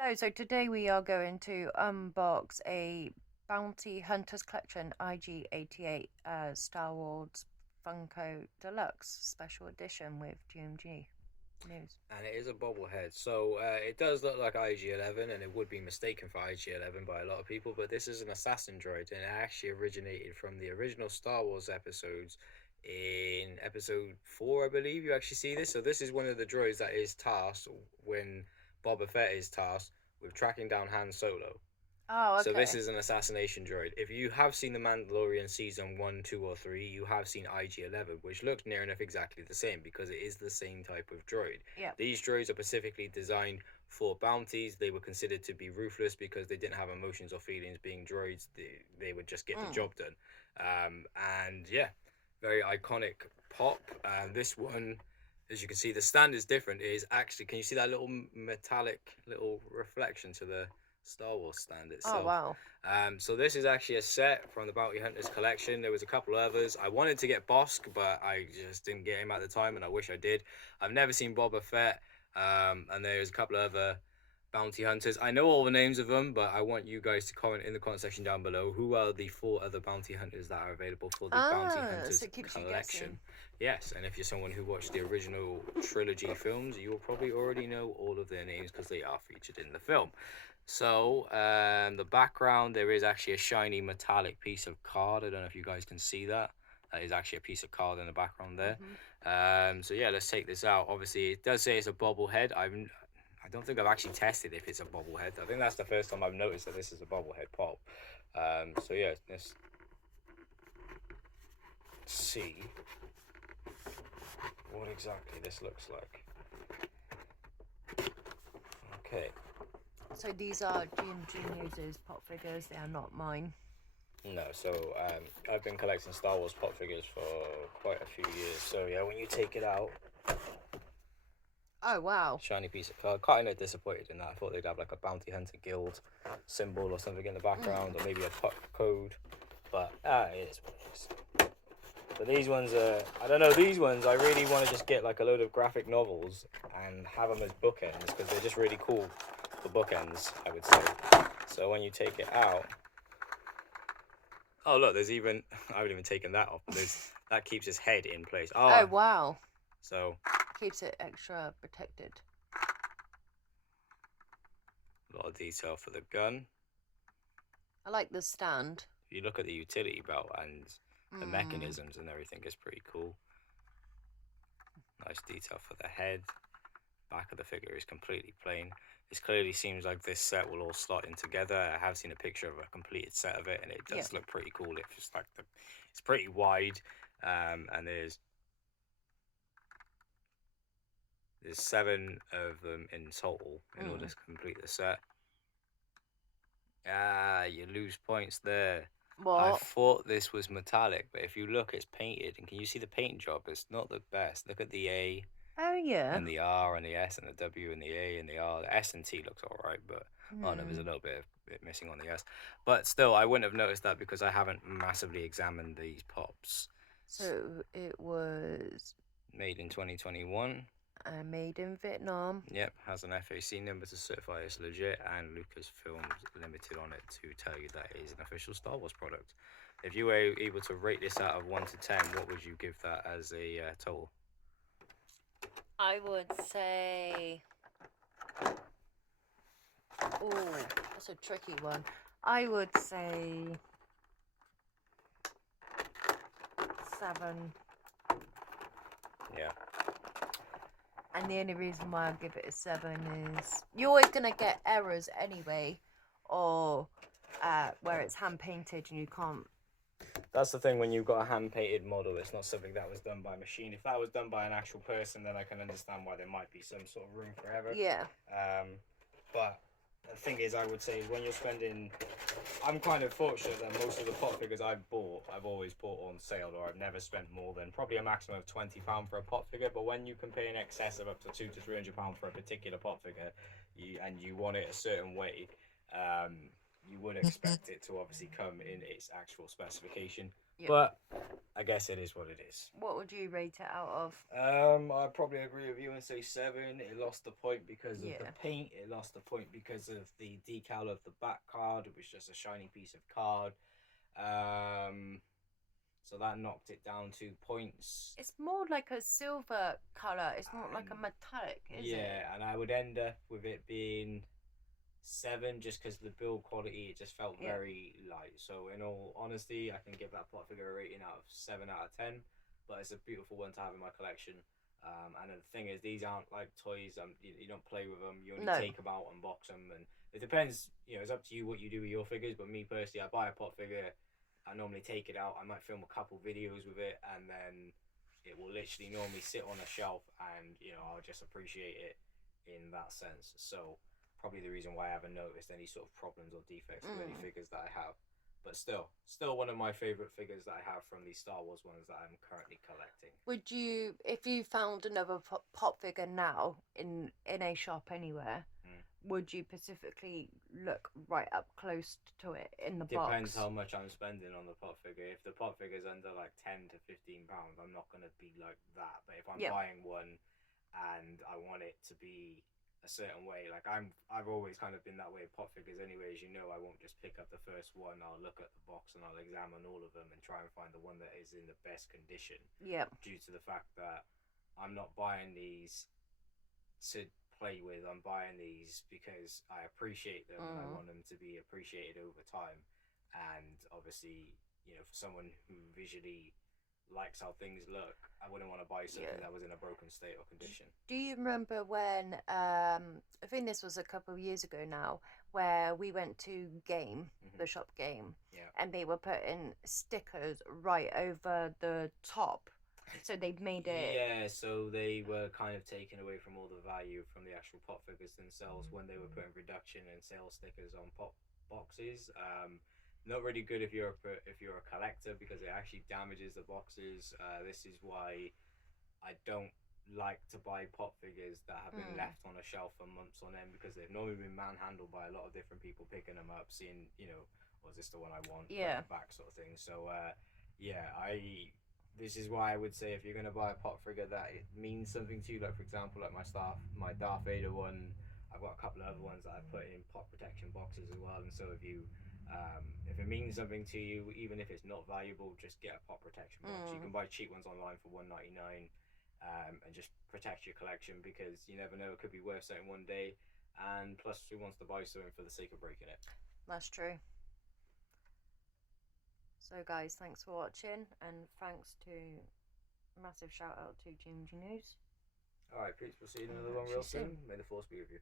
Hello, so today we are going to unbox a Bounty Hunters Collection IG-88 Star Wars Funko Deluxe Special Edition with GMG News. And it is a bobblehead. So it does look like IG-11, and it would be mistaken for IG-11 by a lot of people, but this is an assassin droid, and it actually originated from the original Star Wars episodes. In episode 4, I believe, you actually see this. So this is one of the droids that is tasked when Boba Fett is tasked with tracking down Han Solo. Oh, So this okay. is an assassination droid. If you have seen The Mandalorian season 1, 2, or 3, you have seen IG-11, which looks near enough exactly the same because it is the same type of droid. Yeah. These droids are specifically designed for bounties. They were considered to be ruthless because they didn't have emotions or feelings. Being droids, they would just get the Mm. job done. And yeah, very iconic pop. This one, as you can see, the stand is different. It is actually, can you see that little metallic little reflection to the Star Wars stand Oh, itself? wow. So this is actually a set from the Bounty Hunters collection. There was a couple others. I wanted to get Bosk, but I just didn't get him at the time, and I wish I did. I've never seen Boba Fett, and there's a couple of other bounty hunters. I know all the names of them, but I want you guys to comment in the comment section down below. Who are the 4 other bounty hunters that are available for the Bounty So Hunters it keeps you collection? guessing. Yes, and if you're someone who watched the original trilogy films, you will probably already know all of their names because they are featured in the film. So, the background, there is actually a shiny metallic piece of card. I don't know if you guys can see that. That is actually a piece of card in the background there. Mm-hmm. So yeah, let's take this out. Obviously, it does say it's a bobblehead. I don't think I've actually tested if it's a bobblehead. I think that's the first time I've noticed that this is a bobblehead pop. So yeah, let's see what exactly this looks like. Okay. So these are GMG News' pop figures. They are not mine. No, so I've been collecting Star Wars pop figures for quite a few years. So yeah, when you take it out, Oh, wow. shiny piece of card. Kind of disappointed in that. I thought they'd have like a bounty hunter guild symbol or something in the background, or maybe a puck code. But it is what it is. But these ones are, I don't know, these ones I really want to just get like a load of graphic novels and have them as bookends because they're just really cool for bookends, I would say. So when you take it out, oh look, there's even, I haven't even taken that off, but that keeps his head in place. Oh, wow. So Keeps it extra protected. a lot of detail for the gun. I like the stand. If you look at the utility belt and the mechanisms and everything, is pretty cool. Nice detail for the head. Back of the figure is completely plain. This clearly seems like this set will all slot in together. I have seen a picture of a completed set of it, and it does look pretty cool. It's like it's pretty wide, and there's 7 of them in total in order to complete the set. You lose points there. What? I thought this was metallic, but if you look, it's painted. And can you see the paint job? It's not the best. Look at the A Oh, yeah. and the R and the S and the W and the A and the R. The S and T looks all right, but oh no, there's a little bit missing on the S. But still, I wouldn't have noticed that because I haven't massively examined these pops. So it was Made in 2021. made in Vietnam. Yep, has an FAC number to certify it's legit, and Lucasfilms Limited on it to tell you that it is an official Star Wars product. If you were able to rate this out of 1 to 10, what would you give that as a total? I would say. Oh, that's a tricky one. I would say 7. Yeah. And the only reason why I give it a 7 is you're always gonna get errors anyway, or where it's hand painted and you can't. That's the thing when you've got a hand-painted model, it's not something that was done by a machine. If that was done by an actual person, then I can understand why there might be some sort of room for error. Yeah. But the thing is, I would say, when you're spending... I'm kind of fortunate that most of the pop figures I've always bought on sale, or I've never spent more than probably a maximum of £20 for a pop figure. But when you can pay in excess of up to £200 to £300 for a particular pop figure, and you want it a certain way, you would expect it to obviously come in its actual specification. Yep. But I guess it is what it is. What would you rate it out of? I'd probably agree with you and say 7. It lost the point because of the Yeah. paint. It lost the point because of the decal of the back card. It was just a shiny piece of card. So that knocked it down 2 points. It's more like a silver color. It's not like a And metallic, is it? yeah, and I would end up with it being 7 just because the build quality, it just felt Yeah. very light. So in all honesty, I can give that pot figure a rating out of 7 out of 10. But it's a beautiful one to have in my collection. And the thing is, these aren't like toys. You don't play with them. You only No. take them out and box them, and it depends. It's up to you what you do with your figures. But me personally, I buy a pot figure. I normally take it out. I might film a couple videos with it, and then it will literally normally sit on a shelf, and I'll just appreciate it in that sense. So probably the reason why I haven't noticed any sort of problems or defects with any figures that I have. But still one of my favorite figures that I have from these Star Wars ones that I'm currently collecting. Would you, if you found another pop figure now in a shop anywhere, would you specifically look right up close to it in the Depends box? how much I'm spending on the pot figure. If the pot figure's under like £10 to £15, I'm not gonna be like that. But if I'm buying one and I want it to be a certain way, like I've always kind of been that way with pot figures anyway. As you know, I won't just pick up the first one. I'll look at the box and I'll examine all of them and try and find the one that is in the best condition. Yeah. Due to the fact that I'm not buying these to play with. I'm buying these because I appreciate them and I want them to be appreciated over time. And obviously, for someone who visually likes how things look, I wouldn't want to buy something that was in a broken state or condition. Do you remember when I think this was a couple of years ago now, where we went to the shop Game, and they were putting stickers right over the top, so they've made it. Yeah, so they were kind of taking away from all the value from the actual pot figures themselves when they were putting reduction and sale stickers on pot boxes. Not really good if you're a collector because it actually damages the boxes. This is why I don't like to buy pot figures that have been left on a shelf for months on end because they've normally been manhandled by a lot of different people picking them up, seeing was this the one I want? Yeah. Back sort of thing. So this is why I would say if you're gonna buy a pot figure that it means something to you, like for example, like my Darth Vader one, I've got a couple of other ones that I put in pot protection boxes as well. And so if it means something to you, even if it's not valuable, just get a pot protection box. You can buy cheap ones online for $1.99, and just protect your collection because you never know, it could be worth something one day. And plus, who wants to buy something for the sake of breaking it? That's true. So guys, thanks for watching, and thanks to massive shout out to Gingy News. Alright, peeps, we'll see you in another one real soon. May the force be with you.